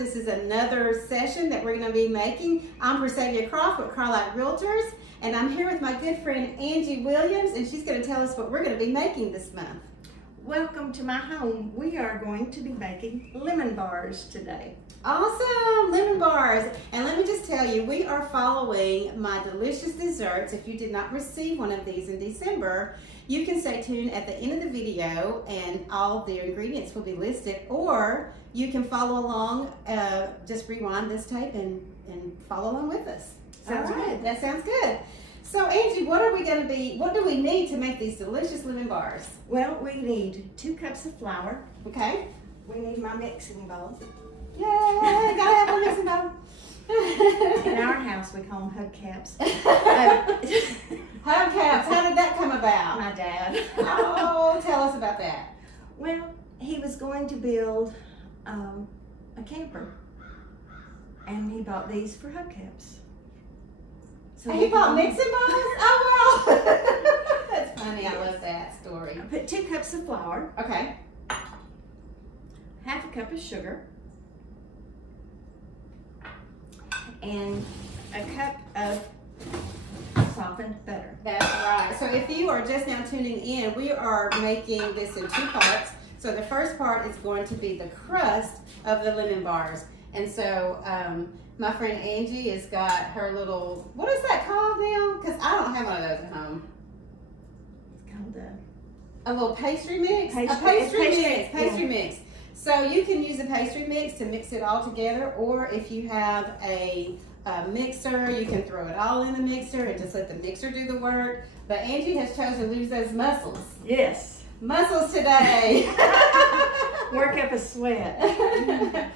This is another session that we're going to be making. I'm Mercedes Croft with Carlisle Realtors, and I'm here with my good friend Angie Williams, and she's going to tell us what we're going to be making this month. Welcome to my home. We are going to be making lemon bars today. Awesome, lemon bars. And let me just tell you, we are following my delicious desserts. If you did not receive one of these in December, you can stay tuned at the end of the video and all the ingredients will be listed, or you can follow along, just rewind this tape and follow along with us. Sounds good. That sounds good. So Angie, what do we need to make these delicious lemon bars? Well, we need 2 cups of flour. Okay. We need my mixing bowl. Yay, gotta have a mixing bowl. In our house, we call them hubcaps. Hubcaps, how did that come about? My dad. Oh, tell us about that. Well, he was going to build a camper, and he bought these for hubcaps. So He bought mixing bowls? Oh, wow. That's funny. I love that story. I put 2 cups of flour, Okay. half a cup of sugar, and a cup of softened butter. That's right. So if you are just now tuning in, we are making this in 2 parts. So the first part is going to be the crust of the lemon bars. And so my friend Angie has got her little, what is that called now? Because I don't have one of those at home. It's called A little pastry mix? Pastry- A pastry mix, pastry yeah. mix. So you can use a pastry mix to mix it all together, or if you have a mixer, you can throw it all in the mixer and just let the mixer do the work. But Angie has chosen to lose those muscles. Yes. Muscles today. Work up a sweat.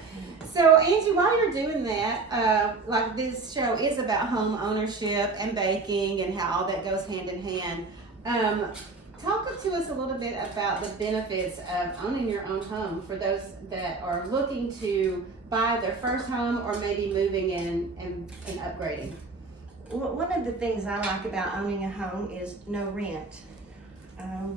So Angie, while you're doing that, like this show is about home ownership and baking and how all that goes hand in hand. Talk to us a little bit about the benefits of owning your own home for those that are looking to buy their first home or maybe moving in and upgrading. Well, one of the things I like about owning a home is no rent.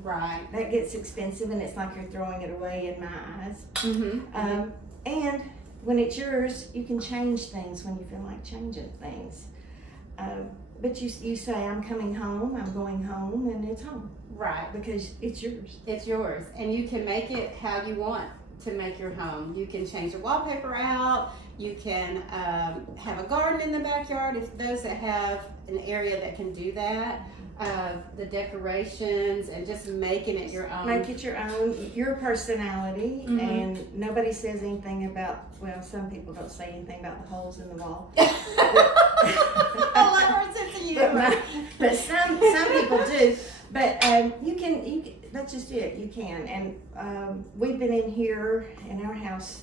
Right. That gets expensive, and it's like you're throwing it away in my eyes. Mm-hmm. And when it's yours, you can change things when you feel like changing things. But you say, I'm coming home, I'm going home, and it's home. Right. Because it's yours. It's yours, and you can make it how you want to make your home. You can change the wallpaper out. You can have a garden in the backyard, if those that have an area that can do that. The decorations and just making it your own. Make it your own, your personality, Mm-hmm. and nobody says anything about, well, some people don't say anything about the holes in the wall. I love her sense of humor. But some people do. But you can, that's just it, you can. And we've been in here in our house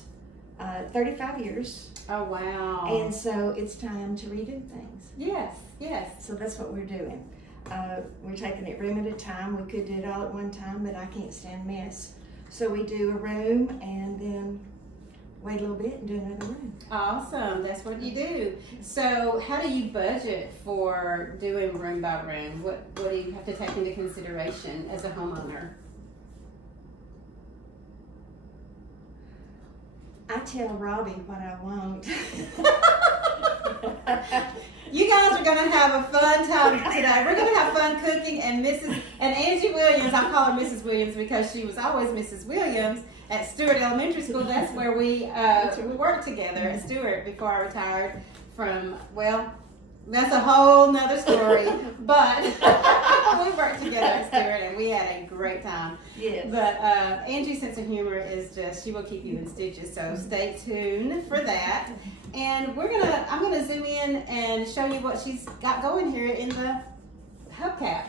35 years. Oh, wow. And so it's time to redo things. Yes, yes. So that's what we're doing. We're taking it room at a time. We could do it all at one time, but I can't stand mess. So we do a room and then wait a little bit and do another room. Awesome, that's what you do. So how do you budget for doing room by room? What do you have to take into consideration as a homeowner? I tell Robbie what I want. You guys are going to have a fun time today. We're going to have fun cooking, and Angie Williams, I call her Mrs. Williams because she was always Mrs. Williams at Stewart Elementary School. That's where we worked together at Stewart before I retired from, well, that's a whole nother story, but we worked together at Stewart and we had a great time. Yes. But Angie's sense of humor is just, she will keep you in stitches, so stay tuned for that. And I'm gonna zoom in and show you what she's got going here in the hubcap.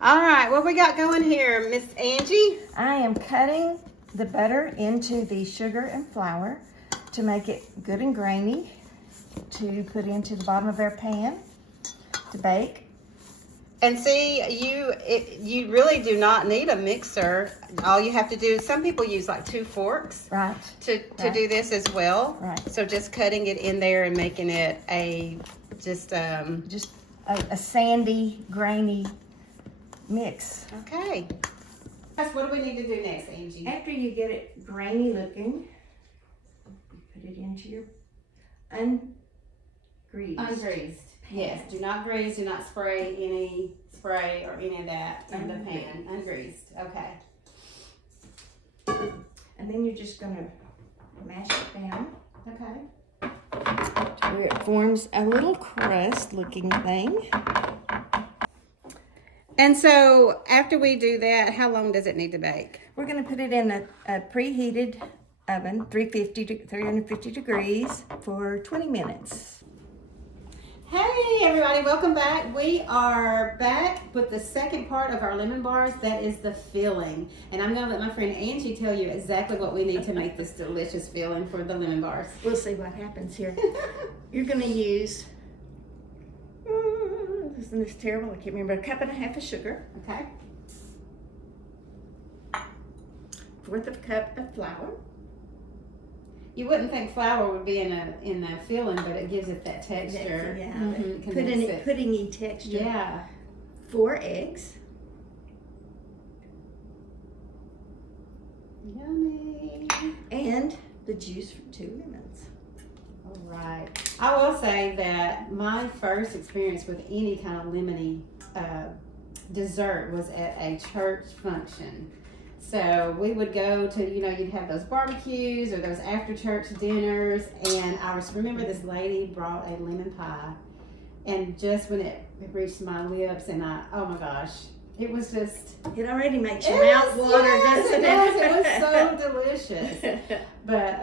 All right, what we got going here, Miss Angie? I am cutting the butter into the sugar and flour to make it good and grainy, to put into the bottom of our pan to bake. And see, you really do not need a mixer. All you have to do, some people use like 2 forks Right. to do this as well. Right. So just cutting it in there and making it just a sandy, grainy mix. okay. What do we need to do next, Angie? After you get it grainy looking, it into your ungreased. Ungreased. Yes. Do not grease. Do not spray any spray or any of that in the pan. Ungreased. Okay. And then you're just gonna mash it down. Okay. Where it forms a little crust looking thing. And so after we do that, how long does it need to bake? We're going to put it in a preheated oven, 350 degrees for 20 minutes. Hey everybody, welcome back. We are back with the second part of our lemon bars. That is the filling. And I'm going to let my friend Angie tell you exactly what we need to make this delicious filling for the lemon bars. We'll see what happens here. You're going to use, isn't this terrible? I can't remember, 1.5 cups of sugar. Okay. 1/4 cup of flour. You wouldn't think flour would be in a filling, but it gives it that texture. Yeah, Mm-hmm. puddingy texture. Yeah. 4 eggs. Yummy. And the juice from 2 lemons. All right. I will say that my first experience with any kind of lemony dessert was at a church function. So we would go to, you'd have those barbecues or those after church dinners. And I remember this lady brought a lemon pie. And just when it reached my lips and oh my gosh, it was just. It already makes your mouth water, doesn't it? It was so delicious. But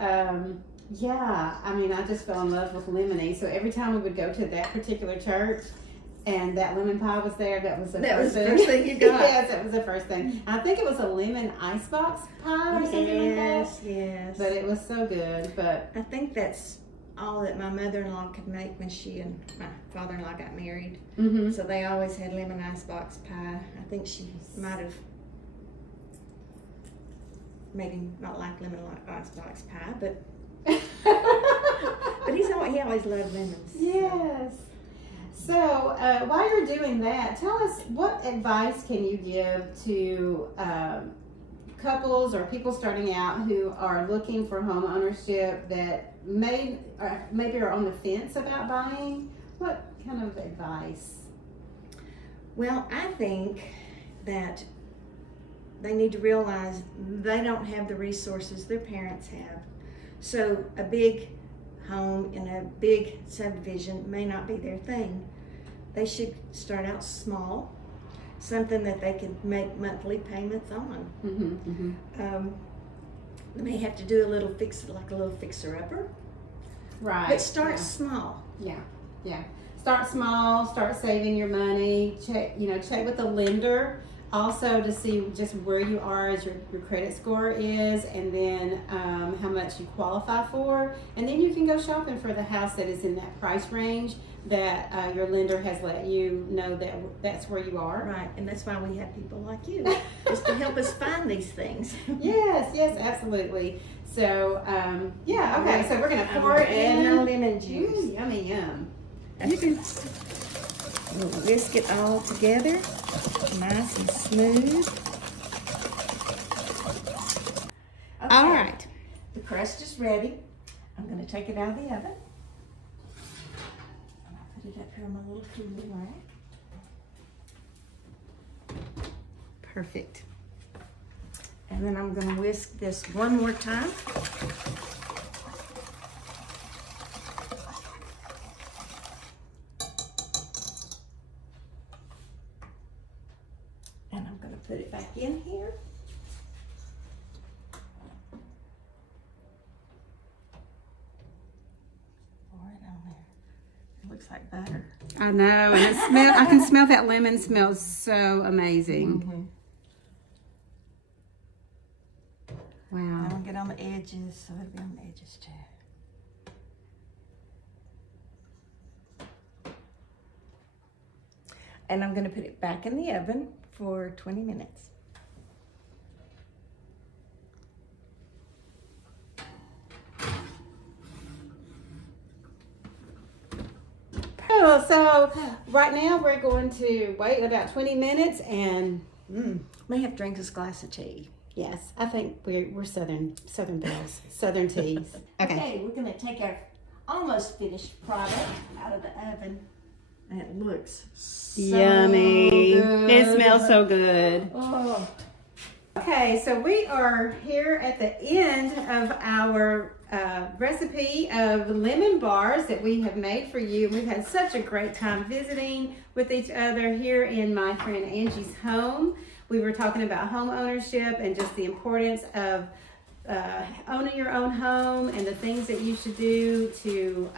yeah, I mean, I just fell in love with lemony. So every time we would go to that particular church, and that lemon pie was there. That was the first thing you got. Yes, that was the first thing. I think it was a lemon icebox pie or something like that. Yes. But it was so good. But I think that's all that my mother-in-law could make when she and my father-in-law got married. mm-hmm. So they always had lemon icebox pie. I think she might have made him not like lemon icebox pie, but he always loved lemons. Yes. So while you're doing that, tell us, what advice can you give to couples or people starting out who are looking for home ownership that maybe are on the fence about buying? What kind of advice? Well, I think that they need to realize they don't have the resources their parents have. So a big home in a big subdivision may not be their thing. They should start out small, something that they could make monthly payments on. Mm-hmm, mm-hmm. They may have to do a little fixer-upper. Right. But start small. Yeah, yeah. Start small. Start saving your money. Check with the lender also to see just where you are as your credit score is, and then how much you qualify for, and then you can go shopping for the house that is in that price range that your lender has let you know that's where you are. Right, and that's why we have people like you, just to help us find these things. Yes, absolutely. So, yeah, okay, so we're going to pour in our lemon juice. Ooh, yummy, yum. You can whisk it all together, nice and smooth. Okay. All right. The crust is ready. I'm going to take it out of the oven. Put it up here on my little cooling rack. Perfect. And then I'm going to whisk this one more time. And I'm going to put it back in here. Pour it on there. It looks like butter. I know, and I can smell that lemon smells so amazing. Mm-hmm. Wow. I'll get on the edges, so it'll be on the edges too. And I'm going to put it back in the oven for 20 minutes. Oh, so right now we're going to wait about 20 minutes and May have to drink this glass of tea. Yes, I think we're Southern belles, Southern teas. Okay, we're gonna take our almost finished product out of the oven. It looks so Yummy. good. It smells so good. Oh. Okay, so we are here at the end of our recipe of lemon bars that we have made for you. We've had such a great time visiting with each other here in my friend Angie's home. We were talking about home ownership and just the importance of owning your own home and the things that you should do to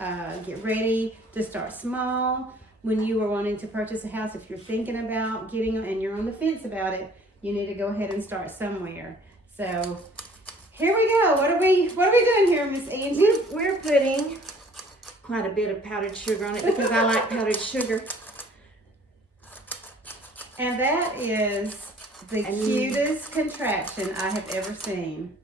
get ready to start small. When you are wanting to purchase a house, if you're thinking about getting and you're on the fence about it, you need to go ahead and start somewhere. So here we go. What are we doing here, Miss Angie? We're putting quite a bit of powdered sugar on it because I like powdered sugar. And that is the cutest contraption I have ever seen.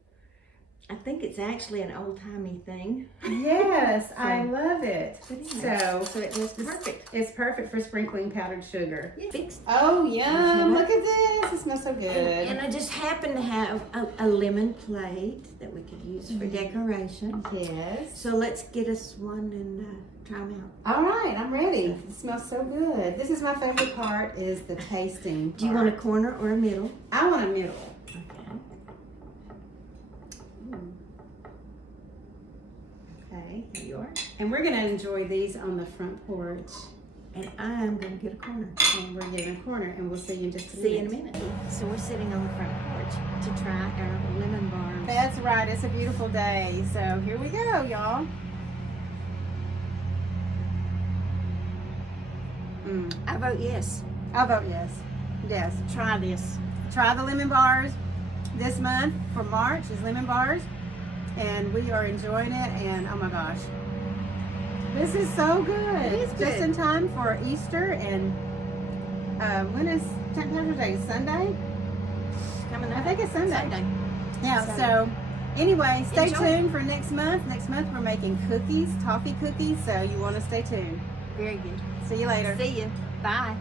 I think it's actually an old-timey thing. Yes, I love it. So it was perfect. It's perfect for sprinkling powdered sugar. Yeah. Oh, yum. Look at this. It smells so good. And I just happen to have a lemon plate that we could use for decoration. Yes. So let's get us one and try them out. All right, I'm ready. It smells so good. This is my favorite part, is the tasting part. Do you want a corner or a middle? I want a middle. Okay. Okay. There you are. And we're going to enjoy these on the front porch. And I'm going to get a corner. And we're getting a corner, and we'll see you in just a minute. See you in a minute. So we're sitting on the front porch to try our lemon bars. That's right. It's a beautiful day. So here we go, y'all. I vote yes. I vote yes. Yes. Try this. Try the lemon bars this month for March is lemon bars. And we are enjoying it. And oh my gosh. This is so good. It is good. Just in time for Easter. And when is St. Patrick's Day? Sunday? Coming up. I think it's Sunday. Sunday. Yeah, so anyway, stay Enjoy. tuned for next month. Next month we're making cookies, toffee cookies, so you want to stay tuned. Very good. See you later. See you. Bye.